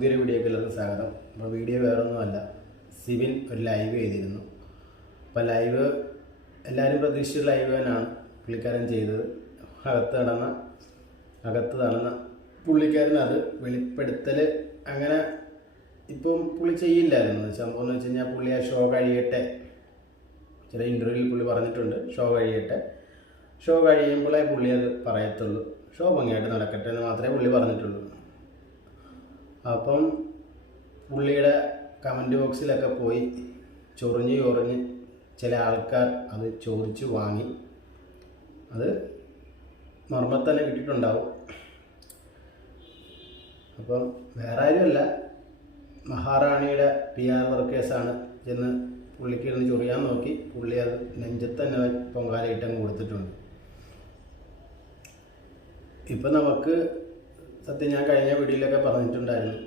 പുതിയൊരു വീഡിയോയ്ക്കുള്ളത് സ്വാഗതം. അപ്പോൾ വീഡിയോ വേറൊന്നുമല്ല, സിവിൻ ഒരു ലൈവ് ചെയ്തിരുന്നു. അപ്പോൾ ലൈവ് എല്ലാവരും പ്രതീക്ഷിച്ച ലൈവ് തന്നെയാണ് പുള്ളിക്കാരൻ ചെയ്തത്. അകത്ത് നടന്ന പുള്ളിക്കാരൻ അത് വെളിപ്പെടുത്തൽ അങ്ങനെ ഇപ്പം പുള്ളി ചെയ്യില്ലായിരുന്നു. സംഭവം എന്ന് വെച്ച് കഴിഞ്ഞാൽ പുള്ളി ആ ഷോ കഴിയട്ടെ, ചില ഇൻ്റർവ്യൂവിൽ പുള്ളി പറഞ്ഞിട്ടുണ്ട്, ഷോ കഴിയുമ്പോഴേ പുള്ളി അത് പറയത്തുള്ളൂ, ഷോ ഭംഗിയായിട്ട് നടക്കട്ടെ എന്ന് മാത്രമേ പുള്ളി പറഞ്ഞിട്ടുള്ളൂ. അപ്പം പുള്ളിയുടെ കമൻറ്റ് ബോക്സിലൊക്കെ പോയി ചൊറിഞ്ഞ് ചില ആൾക്കാർ അത് ചോദിച്ചു വാങ്ങി. അത് മർമ്മത്തന്നെ കിട്ടിയിട്ടുണ്ടാവും. അപ്പം വേറെ ആരുമല്ല, മഹാറാണിയുടെ PR വർക്കേഴ്സാണ് ചെന്ന് പുള്ളിക്ക് ഇരുന്ന് ചൊറിയാൻ നോക്കി. പുള്ളി അത് നെഞ്ചത്ത് തന്നെ പൊങ്കാലയിട്ടങ്ങ് കൊടുത്തിട്ടുണ്ട്. ഇപ്പം നമുക്ക് സത്യം ഞാൻ കഴിഞ്ഞ വീഡിയോയിലൊക്കെ പറഞ്ഞിട്ടുണ്ടായിരുന്നു,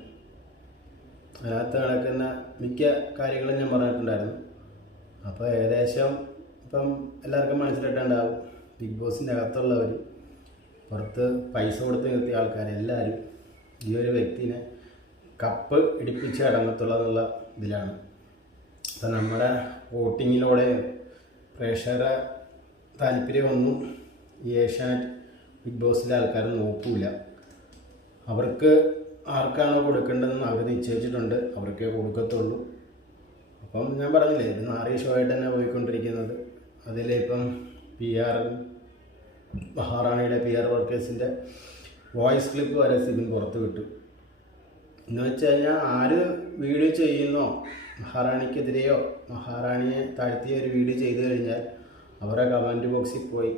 അതിനകത്ത് നടക്കുന്ന മിക്ക കാര്യങ്ങളും ഞാൻ പറഞ്ഞിട്ടുണ്ടായിരുന്നു. അപ്പോൾ ഏകദേശം ഇപ്പം എല്ലാവർക്കും മനസ്സിലായിട്ടുണ്ടാവും, ബിഗ് ബോസിൻ്റെ അകത്തുള്ളവർ, പുറത്ത് പൈസ കൊടുത്ത് നിർത്തിയ ആൾക്കാരെല്ലാവരും ഈ ഒരു വ്യക്തിനെ കപ്പ് ഇടിപ്പിച്ച് അടങ്ങത്തുള്ളതെന്നുള്ള ഇതിലാണ്. അപ്പം നമ്മുടെ വോട്ടിങ്ങിലൂടെ പ്രേക്ഷകരുടെ താല്പര്യമൊന്നും ഈ ഏഷ്യാനെറ്റ് ബിഗ് ബോസിലെ ആൾക്കാർ നോക്കൂല. അവർക്ക് ആർക്കാണോ കൊടുക്കേണ്ടതെന്ന് അവർ നിശ്ചയിച്ചിട്ടുണ്ട്, അവർക്കേ കൊടുക്കത്തുള്ളൂ. അപ്പം ഞാൻ പറഞ്ഞില്ലേ, ഇത് 4 ഷോ ആയിട്ട് തന്നെ പോയിക്കൊണ്ടിരിക്കുന്നത്. അതിലിപ്പം മഹാറാണിയുടെ PR വർക്കേഴ്സിൻ്റെ വോയിസ് ക്ലിപ്പ് വരെ സിബിൻ പുറത്ത് വിട്ടു. എന്ന് വെച്ച് കഴിഞ്ഞാൽ ആര് വീഡിയോ ചെയ്യുന്നോ, മഹാറാണിക്കെതിരെയോ മഹാറാണിയെ താഴ്ത്തിയ ഒരു വീഡിയോ ചെയ്തു കഴിഞ്ഞാൽ അവരുടെ കമൻറ്റ് ബോക്സിൽ പോയി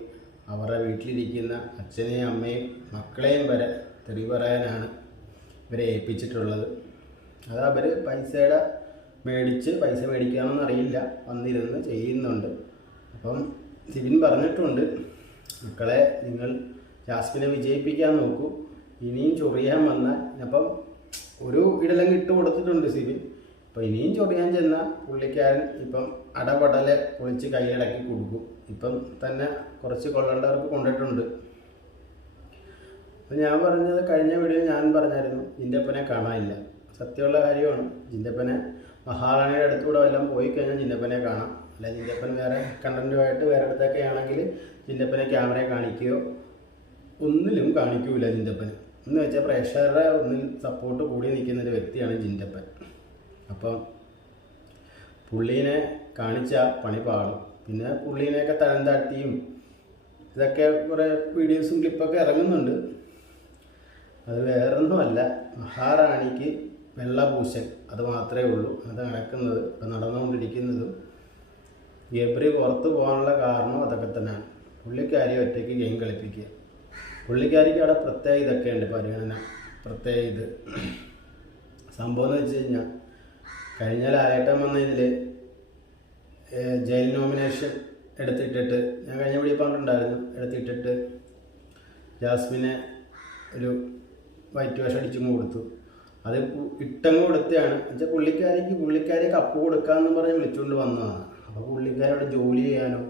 അവരുടെ വീട്ടിലിരിക്കുന്ന അച്ഛനെയും അമ്മയും മക്കളെയും വരെ തെറി പറയാനാണ് ഇവരെ ഏൽപ്പിച്ചിട്ടുള്ളത്. അത് അവർ പൈസ മേടിക്കാമെന്ന് അറിയില്ല, വന്നിരുന്ന് ചെയ്യുന്നുണ്ട്. അപ്പം സിബിൻ പറഞ്ഞിട്ടുണ്ട്, മക്കളെ നിങ്ങൾ ജാസ്മിനെ വിജയിപ്പിക്കാൻ നോക്കൂ, ഇനിയും ചൊറിയാൻ വന്നാൽ, അപ്പം ഒരു ഇടലം ഇട്ട് കൊടുത്തിട്ടുണ്ട് സിബിൻ. അപ്പോൾ ഇനിയും ചൊറിയാൻ ചെന്നാൽ പുള്ളിക്കാരൻ ഇപ്പം അടപടലെ പൊളിച്ച് കൈയടക്കി കൊടുക്കും. ഇപ്പം തന്നെ കുറച്ച് കൊള്ളേണ്ടവർക്ക് കൊണ്ടിട്ടുണ്ട്. അപ്പം ഞാൻ പറഞ്ഞത് കഴിഞ്ഞ വീഡിയോയിൽ ഞാൻ പറഞ്ഞായിരുന്നു, ജിൻ്റപ്പനെ കാണാനില്ല. സത്യമുള്ള കാര്യമാണ്. ജിൻ്റപ്പനെ മഹാറാണിയുടെ അടുത്തുകൂടെ വല്ലതും പോയി കഴിഞ്ഞാൽ ജിൻ്റപ്പനെ കാണാം. അല്ല ജിൻ്റപ്പൻ വേറെ കണ്ടൻറ്റുമായിട്ട് വേറെ അടുത്തൊക്കെ ആണെങ്കിൽ ജിൻ്റപ്പനെ ക്യാമറയെ കാണിക്കുകയോ ഒന്നിലും കാണിക്കൂല ജിൻ്റപ്പന്. എന്ന് വെച്ചാൽ പ്രേക്ഷകരുടെ ഒന്നിൽ സപ്പോർട്ട് കൂടി നിൽക്കുന്നൊരു വ്യക്തിയാണ് ജിൻ്റപ്പൻ. അപ്പം പുള്ളീനെ കാണിച്ചാൽ പണി പാടും. പിന്നെ പുള്ളീനെയൊക്കെ തരം താഴ്ത്തിയും ഇതൊക്കെ കുറേ വീഡിയോസും ക്ലിപ്പൊക്കെ ഇറങ്ങുന്നുണ്ട്. അത് വേറൊന്നുമല്ല, മഹാറാണിക്ക് വെള്ളപൂശൽ അത് മാത്രമേ ഉള്ളൂ. അത് നടക്കുന്നത്, ഇപ്പം നടന്നുകൊണ്ടിരിക്കുന്നതും. ഗബ്രി പുറത്ത് പോകാനുള്ള കാരണം അതൊക്കെ തന്നെയാണ്. പുള്ളിക്കാരി ഒറ്റയ്ക്ക് ഗെയിം കളിപ്പിക്കുക. പുള്ളിക്കാരിക്ക് അവിടെ പ്രത്യേക ഇതൊക്കെ ഉണ്ട്, പരിഗണന, പ്രത്യേക ഇത്. സംഭവം എന്ന് വെച്ച് കഴിഞ്ഞാൽ കഴിഞ്ഞ ലാലേട്ടൻ വന്നതിൽ ജയിൽ നോമിനേഷൻ എടുത്തിട്ടിട്ട്, ഞാൻ കഴിഞ്ഞ വീഡിയോ പറഞ്ഞിട്ടുണ്ടായിരുന്നു, എടുത്തിട്ടിട്ട് ജാസ്മിനെ ഒരു വൈറ്റ് വാഷ് അടിച്ചും കൊടുത്തു. അത് ഇട്ടങ്ങ് കൊടുത്തതാണ്. എന്നുവെച്ചാൽ പുള്ളിക്കാരി കപ്പ് കൊടുക്കാമെന്ന് പറഞ്ഞ് വിളിച്ചുകൊണ്ട് വന്നതാണ്. അപ്പോൾ പുള്ളിക്കാരോട് ജോലി ചെയ്യാനോ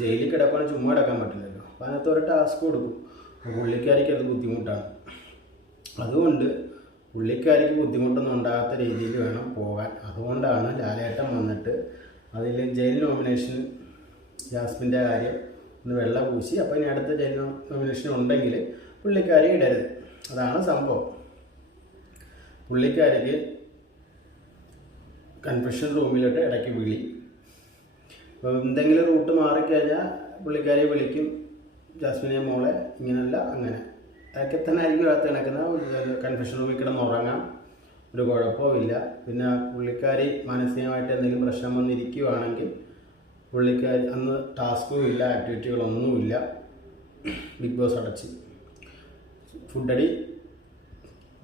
ജയിലിൽ കിടക്കാനോ ചുമ്മാ കിടക്കാൻ പറ്റില്ലല്ലോ. അപ്പോൾ അതിനകത്ത് ഒരു ടാസ്ക് കൊടുക്കും. അപ്പോൾ പുള്ളിക്കാരിക്ക് അത് ബുദ്ധിമുട്ടാണ്. അതുകൊണ്ട് പുള്ളിക്കാരിക്ക് ബുദ്ധിമുട്ടൊന്നും ഉണ്ടാകാത്ത രീതിയിൽ വേണം പോകാൻ. അതുകൊണ്ടാണ് ലാലേട്ടൻ വന്നിട്ട് അതിൽ ജയിൽ നോമിനേഷൻ ജാസ്മിൻ്റെ കാര്യം ഒന്ന് വെള്ളം പൂശി, അപ്പോൾ ഇനി അടുത്ത ജയിൽ നോമിനേഷൻ ഉണ്ടെങ്കിൽ പുള്ളിക്കാരി ഇടരുത്. അതാണ് സംഭവം. പുള്ളിക്കാരിക്ക് കൺഫെഷൻ റൂമിലോട്ട് ഇടയ്ക്ക് വിളി. അപ്പോൾ എന്തെങ്കിലും റൂട്ട് മാറിക്കഴിഞ്ഞാൽ പുള്ളിക്കാരിയെ വിളിക്കും, ജാസ്മിനെ മോളെ ഇങ്ങനല്ല അങ്ങനെ, അതൊക്കെ തന്നെ ആയിരിക്കും അകത്ത് കിടക്കുന്ന. കൺഫെഷൻ റൂമിൽ കിടന്ന് ഉറങ്ങാം, ഒരു കുഴപ്പമില്ല. പിന്നെ പുള്ളിക്കാരി മാനസികമായിട്ട് എന്തെങ്കിലും പ്രശ്നം വന്നിരിക്കുകയാണെങ്കിൽ പുള്ളിക്കാരി അന്ന് ടാസ്കും ഇല്ല, ആക്ടിവിറ്റികളൊന്നുമില്ല, ബിഗ് ബോസ് അടച്ച് ഫുഡടി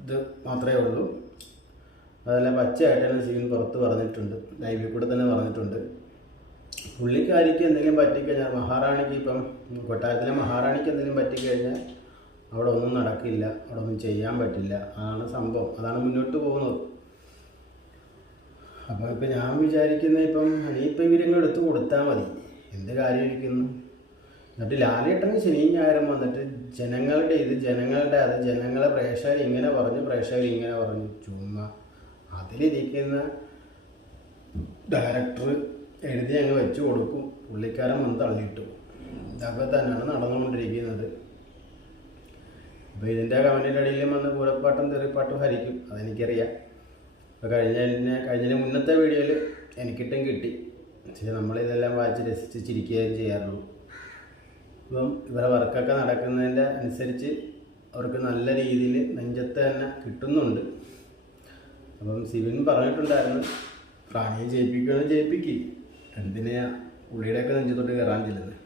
ഇത് മാത്രമേ ഉള്ളൂ. അതെല്ലാം പച്ചയായിട്ട് തന്നെ സിവിൻ പുറത്ത് പറഞ്ഞിട്ടുണ്ട്, ലൈവിൽ കൂടെ തന്നെ പറഞ്ഞിട്ടുണ്ട്. പുള്ളിക്കാരിക്ക് എന്തെങ്കിലും പറ്റിക്കഴിഞ്ഞാൽ, മഹാറാണിക്ക് ഇപ്പം കൊട്ടാരത്തിലെ മഹാറാണിക്ക് എന്തെങ്കിലും പറ്റിക്കഴിഞ്ഞാൽ അവിടെ ഒന്നും നടക്കില്ല, അവിടെ ഒന്നും ചെയ്യാൻ പറ്റില്ല. അതാണ് സംഭവം, അതാണ് മുന്നോട്ട് പോകുന്നത്. അപ്പോൾ ഇപ്പം ഞാൻ വിചാരിക്കുന്നത്, ഇപ്പം ഇനിയിപ്പോൾ ഇവരിങ്ങ് എടുത്ത് കൊടുത്താൽ മതി, എന്ത് കാര്യമായിരിക്കുന്നു. എന്നിട്ട് ലാലേട്ടന് ശനിയും ഞായറും വന്നിട്ട് ജനങ്ങളുടെ അത് ജനങ്ങളെ പ്രേക്ഷകർ ഇങ്ങനെ പറഞ്ഞു ചുമ്മാ അതിലിരിക്കുന്ന ഡയറക്ടർ എഴുതി അങ്ങ് വെച്ച് കൊടുക്കും, പുള്ളിക്കാരൻ വന്ന് തള്ളിയിട്ടു. ഇതൊക്കെ തന്നെയാണ് നടന്നുകൊണ്ടിരിക്കുന്നത്. അപ്പോൾ ഇതിൻ്റെ കമൻറ്റിൻ്റെ അടിയിലും വന്ന് പൂരപ്പാട്ടും തെറിപ്പാട്ടും ഹരിക്കും, അതെനിക്കറിയാം. അപ്പോൾ കഴിഞ്ഞതിന് മുന്നത്തെ വീഡിയോയിൽ എനിക്കിട്ടും കിട്ടി. പക്ഷേ നമ്മളിതെല്ലാം വായിച്ച് രസിച്ച് ചിരിക്കുകയും ചെയ്യാറുള്ളൂ. ഇപ്പം ഇവരെ വർക്കൊക്കെ നടക്കുന്നതിൻ്റെ അനുസരിച്ച് അവർക്ക് നല്ല രീതിയിൽ നെഞ്ചത്ത് തന്നെ കിട്ടുന്നുണ്ട്. അപ്പം സിബിൻ പറഞ്ഞിട്ടുണ്ടായിരുന്നു, പ്രാണിയെ ജയിപ്പിക്കുക, എന്തിനാ പുള്ളിയുടെയൊക്കെ നെഞ്ചത്തോട്ട് കയറാൻ ചെല്ലുന്നത്.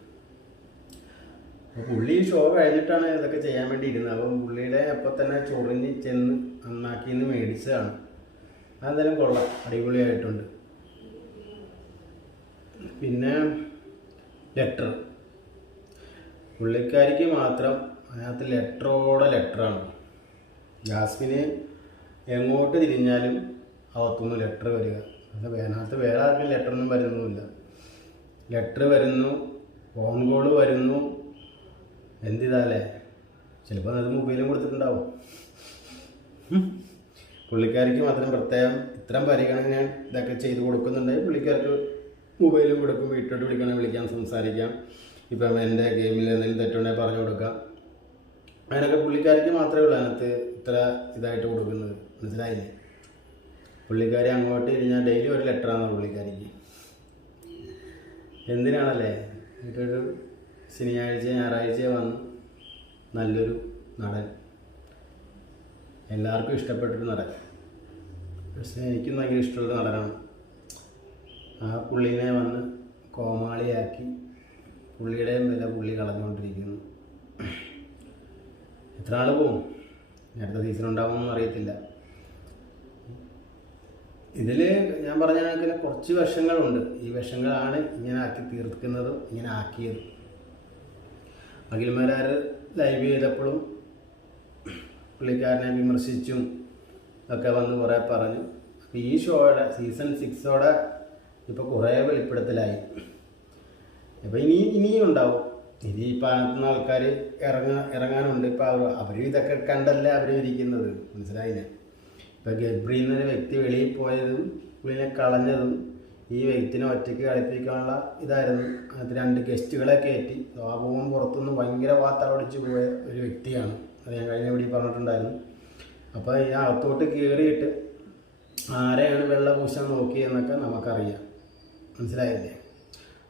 അപ്പോൾ പുള്ളി ഷോ കഴിഞ്ഞിട്ടാണ് ഇതൊക്കെ ചെയ്യാൻ വേണ്ടി ഇരുന്നത്. അപ്പം പുള്ളിയുടെ അപ്പം തന്നെ ചൊറിഞ്ഞ് ചെന്ന് നന്നാക്കിന്ന് മേടിച്ചതാണ്. അതെന്തായാലും കൊള്ളാം, അടിപൊളിയായിട്ടുണ്ട്. പിന്നെ ലെറ്റർ, പുള്ളിക്കാരിക്ക് മാത്രം അതിനകത്ത് ലെറ്ററാണ്. ജാസ്മിന് എങ്ങോട്ട് തിരിഞ്ഞാലും അകത്തുനിന്ന് ലെറ്റർ വരിക. അതിനകത്ത് വേറെ ആർക്കും ലെറ്ററൊന്നും വരുന്നുമില്ല. ലെറ്റർ വരുന്നു, ഫോൺ കോൾ വരുന്നു. എന്തിതാല്ലേ, ചിലപ്പോൾ അത് മൊബൈലും കൊടുത്തിട്ടുണ്ടാവും. പുള്ളിക്കാരിക്ക് മാത്രം പ്രത്യേകം ഇത്തരം പരിഗണന ഇതൊക്കെ ചെയ്ത് കൊടുക്കുന്നുണ്ടെങ്കിൽ പുള്ളിക്കാർക്ക് മൊബൈലും കൊടുക്കും, വീട്ടിലോട്ട് വിളിക്കണമെങ്കിൽ വിളിക്കാം, സംസാരിക്കാം. ഇപ്പം എൻ്റെ ഗെയിമിൽ എന്തെങ്കിലും തെറ്റുണ്ടെങ്കിൽ പറഞ്ഞു കൊടുക്കാം. അതിനൊക്കെ പുള്ളിക്കാരിക്ക് മാത്രമേ ഉള്ളൂ അതിനകത്ത് ഇത്ര ഇതായിട്ട് കൊടുക്കുന്നത്, മനസ്സിലായില്ലേ? പുള്ളിക്കാരി അങ്ങോട്ട് ഇരിഞ്ഞാൽ ഡെയിലി ഒരു ലെറ്ററാണ് പുള്ളിക്കാരിക്ക്. എന്തിനാണല്ലേ, ഇതൊരു ഞായറാഴ്ച വന്ന് നല്ലൊരു നടൻ, എല്ലാവർക്കും ഇഷ്ടപ്പെട്ടൊരു നടൻ. പക്ഷേ എനിക്കും ഭയങ്കര ഇഷ്ടമുള്ള നടനാണ്. ആ പുള്ളീനെ വന്ന് കോമാളിയാക്കി പുള്ളിയുടെയും വില പുള്ളി കളഞ്ഞുകൊണ്ടിരിക്കുന്നു. എത്ര നാൾ പോവും, അടുത്ത സീസൺ ഉണ്ടാവുമെന്നും അറിയത്തില്ല. ഇതിൽ ഞാൻ പറഞ്ഞ കണക്കിന് കുറച്ച് വശങ്ങളുണ്ട്. ഈ വശങ്ങളാണ് ഇങ്ങനെ ആക്കി തീർക്കുന്നതും ഇങ്ങനെ ആക്കിയത്. അഖിൽമാരാർ ലൈവ് ചെയ്തപ്പോഴും പുള്ളിക്കാരനെ വിമർശിച്ചും ഒക്കെ വന്ന് കുറേ പറഞ്ഞു. അപ്പോൾ ഈ ഷോയുടെ സീസൺ 6 ഇപ്പോൾ കുറേ വെളിപ്പെടുത്തലായി. അപ്പോൾ ഇനിയും ഉണ്ടാവും. ഇനിയിപ്പോൾ അതിനകത്തുനിന്ന് ആൾക്കാർ ഇറങ്ങാനുണ്ട്. ഇപ്പോൾ അവരും ഇതൊക്കെ കണ്ടല്ലേ അവർ ഇരിക്കുന്നത്, മനസ്സിലായില്ലേ? ഇപ്പോൾ ഗബ്രി എന്നൊരു വ്യക്തി വെളിയിൽ പോയതും പുള്ളിനെ കളഞ്ഞതും ഈ വ്യക്തിനെ ഒറ്റയ്ക്ക് കളിപ്പിക്കാനുള്ള ഇതായിരുന്നു. അതിനകത്ത് 2 ഗസ്റ്റുകളെ കയറ്റി സ്വാഭാവം പുറത്തുനിന്ന് ഭയങ്കര വാർത്തളടിച്ച് പോയ ഒരു വ്യക്തിയാണ്. അത് ഞാൻ കഴിഞ്ഞ വീഡിയോ പറഞ്ഞിട്ടുണ്ടായിരുന്നു. അപ്പോൾ ഈ അകത്തോട്ട് കയറിയിട്ട് ആരെയാണ് വെള്ള പൂശാൻ നോക്കിയെന്നൊക്കെ നമുക്കറിയാം, മനസ്സിലായില്ലേ?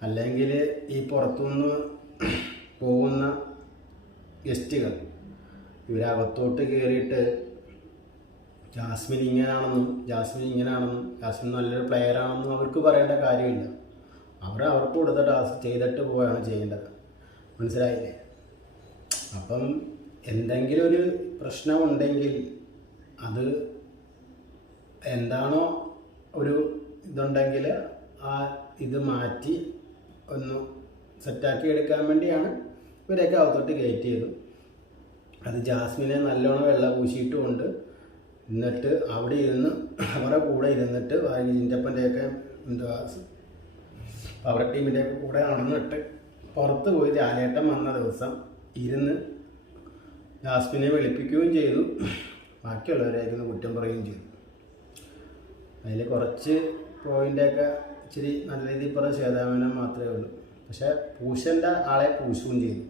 അല്ലെങ്കിൽ ഈ പുറത്തുനിന്ന് പോകുന്ന ഗസ്റ്റുകൾ ഇവരകത്തോട്ട് കയറിയിട്ട് ജാസ്മിൻ ഇങ്ങനാണെന്നും ജാസ്മിൻ നല്ലൊരു പ്ലെയറാണെന്നും അവർക്ക് പറയേണ്ട കാര്യമില്ല. അവർക്ക് കൊടുത്ത ടാസ്ക് ചെയ്തിട്ട് പോവുകയാണ് ചെയ്യേണ്ടത്, മനസ്സിലായില്ലേ? അപ്പം എന്തെങ്കിലും ഒരു പ്രശ്നമുണ്ടെങ്കിൽ അത് എന്താണോ ഒരു ഇതുണ്ടെങ്കിൽ ആ ഇത് മാറ്റി ഒന്ന് സെറ്റാക്കി എടുക്കാൻ വേണ്ടിയാണ് ഇവരെയൊക്കെ അകത്തോട്ട് കയറ്റിയത്. അത് ജാസ്മിനെ നല്ലോണം വെള്ളം പൂശിയിട്ടുമുണ്ട്. എന്നിട്ട് അവിടെ ഇരുന്ന് അവരുടെ കൂടെ ഇരുന്നിട്ട് ജിൻ്റപ്പൻ്റെയൊക്കെ പവർ ടീമിൻ്റെയൊക്കെ കൂടെ നടന്നിട്ട് പുറത്ത് പോയി ലാലേട്ടൻ വന്ന ദിവസം ഇരുന്ന് ജാസ്മിനെ വെളുപ്പിക്കുകയും ചെയ്തു, ബാക്കിയുള്ളവരായിരുന്നു കുറ്റം പറയുകയും ചെയ്തു. അതിൽ കുറച്ച് പോയിൻ്റൊക്കെ ഇച്ചിരി നല്ല രീതിയിൽ പറഞ്ഞ ശ്വേതാമേനോൻ മാത്രമേ ഉള്ളൂ. പക്ഷേ പൂശേണ്ട ആളെ പൂശുകയും ചെയ്തു.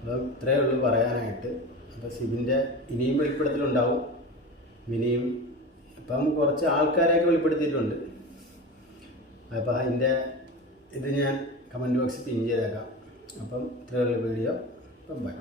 അപ്പോൾ ഇത്രയേ ഉള്ളൂ പറയാനായിട്ട്. അപ്പോൾ സിബിൻ്റെ ഇനിയും വെളിപ്പെടുത്തലുണ്ടാവും. ഇനിയും ഇപ്പം കുറച്ച് ആൾക്കാരെയൊക്കെ വെളിപ്പെടുത്തിയിട്ടുണ്ട്. അപ്പോൾ അതിൻ്റെ ഇത് ഞാൻ കമൻറ്റ് ബോക്സിൽ പിൻ ചെയ്തേക്കാം. അപ്പം ഇത്രയുള്ള വീഡിയോ. അപ്പം ബൈ.